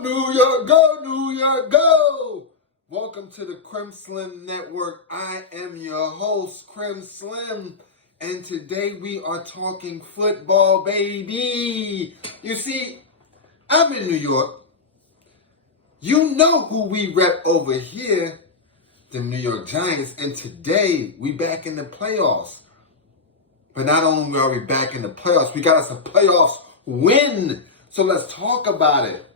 Go, New York, go, New York, go! Welcome to the Crim Slim Network. I am your host, Crim Slim, and today we are talking football, baby. You see, I'm in New York. You know who we rep over here, the New York Giants, and today we back in the playoffs. But not only are we back in the playoffs, we got us a playoffs win. So let's talk about it.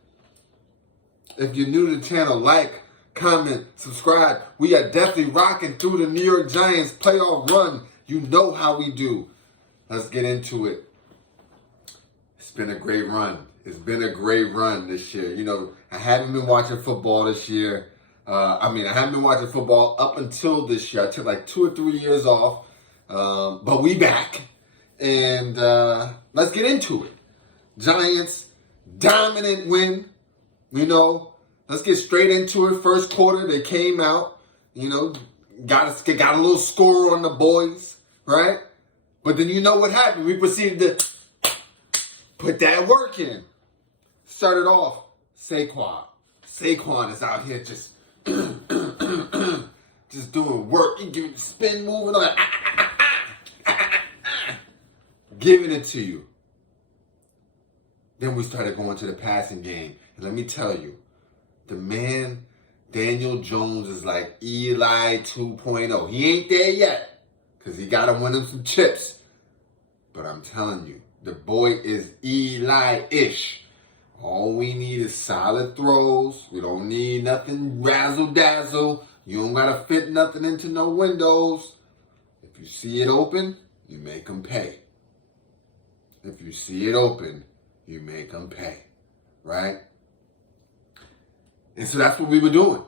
If you're new to the channel, like, comment, subscribe. We are definitely rocking through the New York Giants playoff run. You know how we do. Let's get into it. It's been a great run. It's been a great run this year. You know, I haven't been watching football this year. I haven't been watching football up until this year. I took like 2 or 3 years off. But we back. And let's get into it. Giants, dominant win. You know, let's get straight into it. First quarter, they came out. You know, got a little score on the boys, right? But then you know what happened. We proceeded to put that work in. Started off, Saquon. Saquon is out here just just doing work. He giving the spin moving on. Giving it to you. Then we started going to the passing game. And let me tell you, the man, Daniel Jones, is like Eli 2.0. He ain't there yet because he got to win him some chips. But I'm telling you, the boy is Eli-ish. All we need is solid throws. We don't need nothing razzle-dazzle. You don't got to fit nothing into no windows. If you see it open, you make them pay. If you see it open, you make them pay, right? And so that's what we were doing.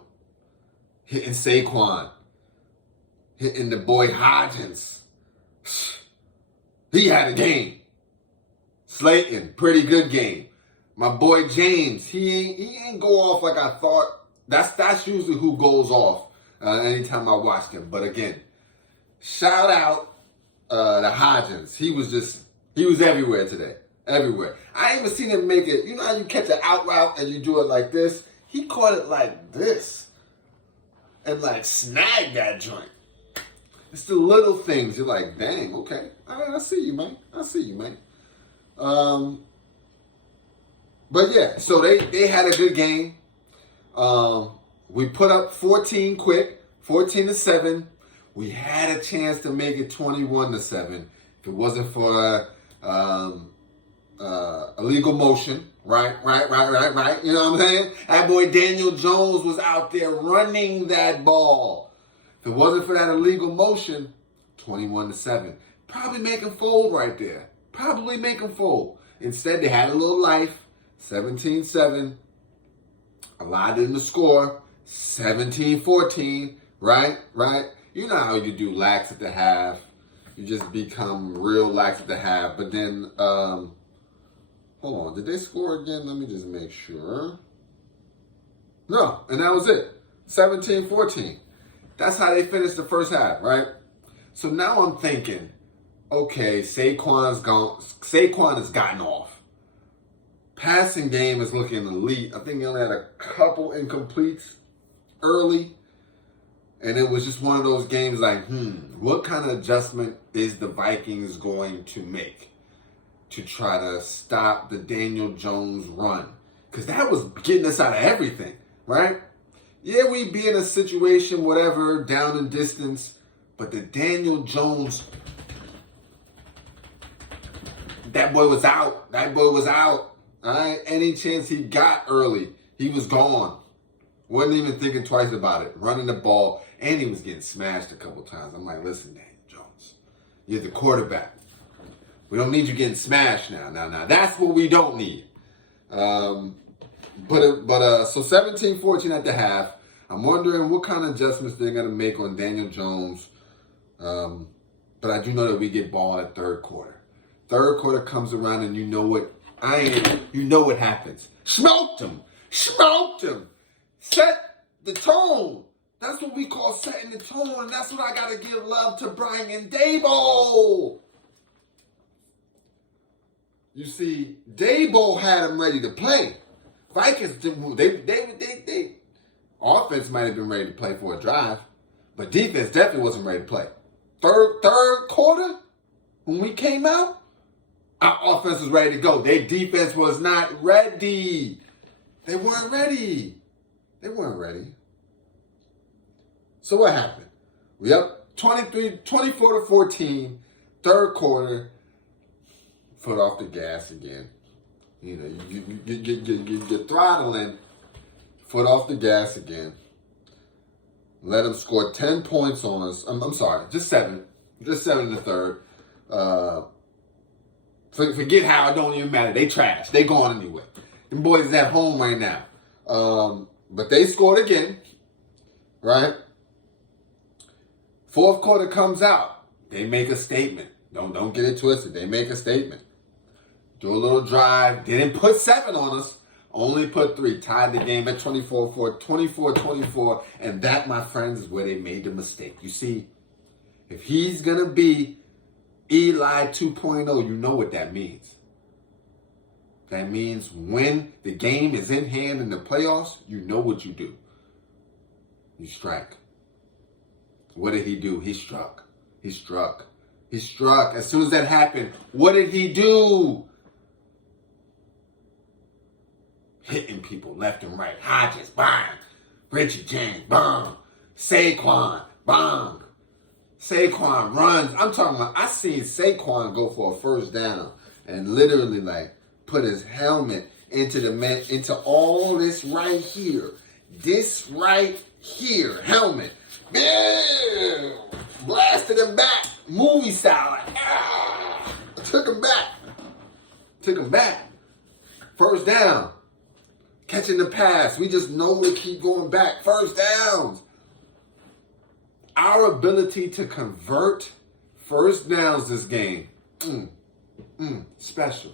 Hitting Saquon. Hitting the boy Hodgins. He had a game. Slayton, pretty good game. My boy James, he ain't go off like I thought. That's usually who goes off anytime I watch him. But again, shout out to Hodgins. He was everywhere today. Everywhere. I ain't even seen him make it. You know how you catch an out route and you do it like this? He caught it like this. And like snagged that joint. It's the little things. You're like, dang, okay. I see you, man. I see you, man. But yeah, so they had a good game. We put up 14 quick, 14-7. We had a chance to make it 21-7. If it wasn't for illegal motion, right. You know what I'm saying? That boy Daniel Jones was out there running that ball. If it wasn't for that illegal motion, 21-7. Probably make him fold right there. Probably make him fold. Instead, they had a little life. 17-7. Allowed them to score. 17-14. Right? You know how you do lax at the half. You just become real lax at the half. But then, hold on. Did they score again? Let me just make sure. No, and that was it. 17-14. That's how they finished the first half, right? So now I'm thinking, okay, Saquon has gotten off. Passing game is looking elite. I think he only had a couple incompletes early. And it was just one of those games like, what kind of adjustment is the Vikings going to make to try to stop the Daniel Jones run? Because that was getting us out of everything, right? Yeah, we'd be in a situation, whatever, down in distance, but the Daniel Jones, that boy was out. All right? Any chance he got early, he was gone. Wasn't even thinking twice about it. Running the ball, and he was getting smashed a couple times. I'm like, listen, Daniel Jones, you're the quarterback. We don't need you getting smashed now. Now, that's what we don't need. So 17-14 at the half. I'm wondering what kind of adjustments they're going to make on Daniel Jones. But I do know that we get ball at third quarter. Third quarter comes around, and you know what? You know what happens. Smoked him. Set the tone. That's what we call setting the tone, and that's what I got to give love to Brian Daboll. You see, Daboll had him ready to play. Vikings, they offense might have been ready to play for a drive, but defense definitely wasn't ready to play. Third quarter, when we came out, our offense was ready to go. Their defense was not ready. They weren't ready. So what happened? We up 24-14, third quarter, foot off the gas again. You know, you're throttling, foot off the gas again. Let them score 10 points on us. I'm sorry, just 7. Just 7 in the third. Forget how it don't even matter. They trash. They gone anyway. Them boys is at home right now. But they scored again, right? Fourth quarter comes out. They make a statement. Don't get it twisted. They make a statement. Do a little drive. Didn't put 7 on us. Only put 3. Tied the game at 24-24, and that, my friends, is where they made the mistake. You see, if he's going to be Eli 2.0, you know what that means. That means when the game is in hand in the playoffs, you know what you do. You strike. What did he do? He struck. As soon as that happened, what did he do? Hitting people left and right. Hodges, bang. Richie James, bang. Saquon, bang. Saquon runs. I'm talking about, I seen Saquon go for a first down and literally put his helmet into all this right here. This right here, helmet. Bam! Blasted him back. Movie style. Took him back. First down. Catching the pass. We just know to keep going back. First downs. Our ability to convert first downs this game. Special.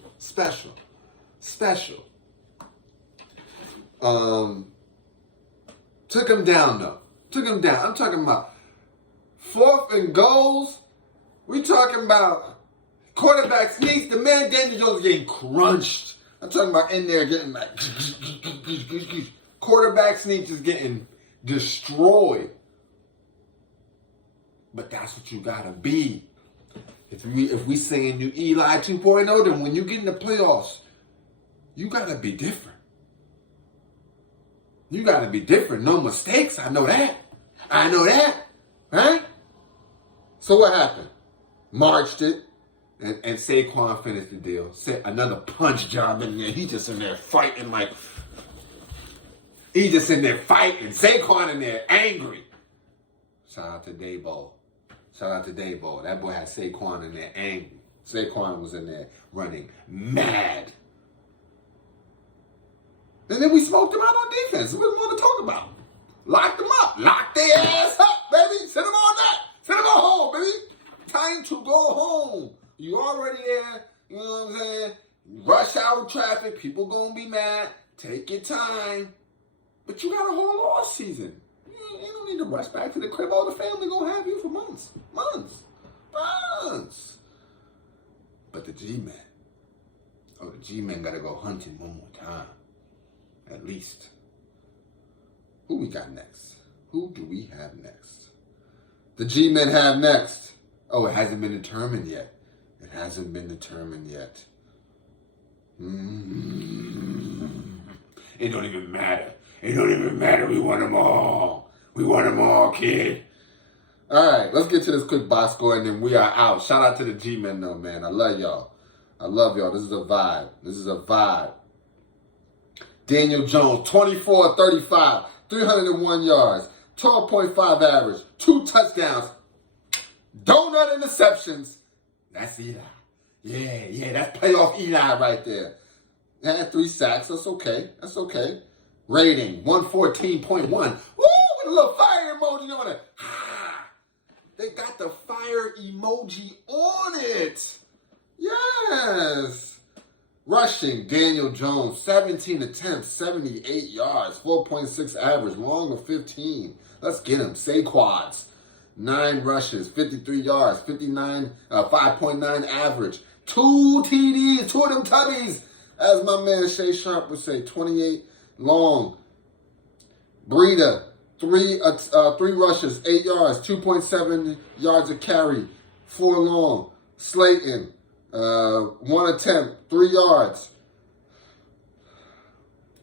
Took him down, though. I'm talking about 4th and goals. We talking about quarterback sneaks. The man Daniel Jones getting crunched. I'm talking about in there getting quarterback sneaks is getting destroyed. But that's what you gotta be. If we saying you Eli 2.0, then when you get in the playoffs, you gotta be different. No mistakes. I know that. Right? So what happened? Marched it. And Saquon finished the deal. Another punch job in there. He just in there fighting Saquon in there angry. Shout out to Dayball. That boy had Saquon in there angry. Saquon was in there running mad. And then we smoked them out on defense. What do we want to talk about? Locked them up. Locked their ass up, baby. Send them on that. Send them on home, baby. Time to go home. You already there. You know what I'm saying? Rush hour traffic. People going to be mad. Take your time. But you got a whole off season. You don't need to rush back to the crib. All the family going to have you for months. But the G-Men. The G-Men got to go hunting one more time. At least. Who we got next? Who do we have next? The G-Men have next. Oh, it hasn't been determined yet. It don't even matter. We want them all. Kid. All right, let's get to this quick box score, and then we are out. Shout out to the G-Men, though, man. I love y'all. This is a vibe. Daniel Jones, 24-35, 301 yards, 12.5 average, 2 touchdowns, donut interceptions. That's Eli. Yeah, that's playoff Eli right there. Had 3 sacks. That's okay. Rating, 114.1. Woo, with a little fire emoji on it. They got the fire emoji on it. Yes. Rushing, Daniel Jones, 17 attempts, 78 yards, 4.6 average, long of 15. Let's get him. Saquads, 9 rushes, 53 yards, 5.9 average, 2 TDs, 2 of them tubbies. As my man Shay Sharp would say, 28 long. Breida, three rushes, 8 yards, 2.7 yards a carry, 4 long. Slayton, 1 attempt, 3 yards.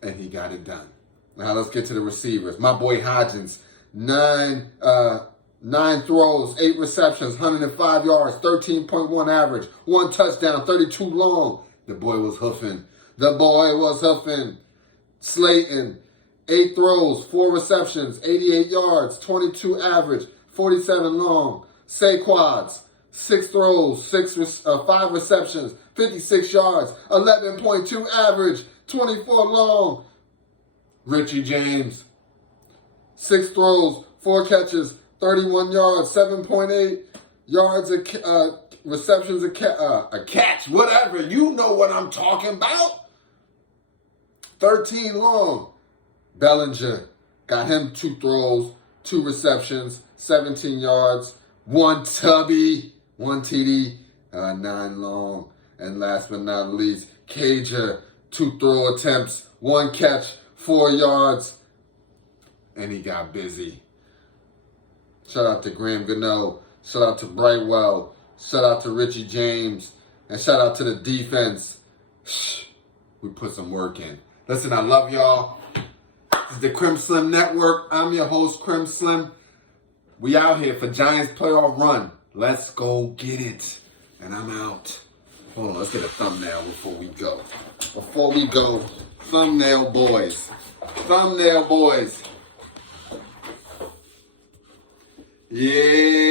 And he got it done. Now let's get to the receivers. My boy Hodgins, 9 throws, 8 receptions, 105 yards, 13.1 average, 1 touchdown, 32 long. The boy was hoofing. Slayton, 8 throws, 4 receptions, 88 yards, 22 average, 47 long. Saquads, 6 throws, 5 receptions, 56 yards, 11.2 average, 24 long. Richie James, 6 throws, 4 catches, 31 yards, 7.8 yards, receptions, a catch, whatever. You know what I'm talking about. 13 long. Bellinger, got him 2 throws, 2 receptions, 17 yards, 1 tubby, 1 TD, 9 long. And last but not least, Cager, 2 throw attempts, 1 catch, 4 yards, and he got busy. Shout out to Graham Gano, shout out to Brightwell, shout out to Richie James, and shout out to the defense. We put some work in. Listen, I love y'all. This is the Crim Slim Network. I'm your host, Crim Slim. We out here for Giants playoff run. Let's go get it. And I'm out. Hold on, let's get a thumbnail before we go. Thumbnail boys. Yeah.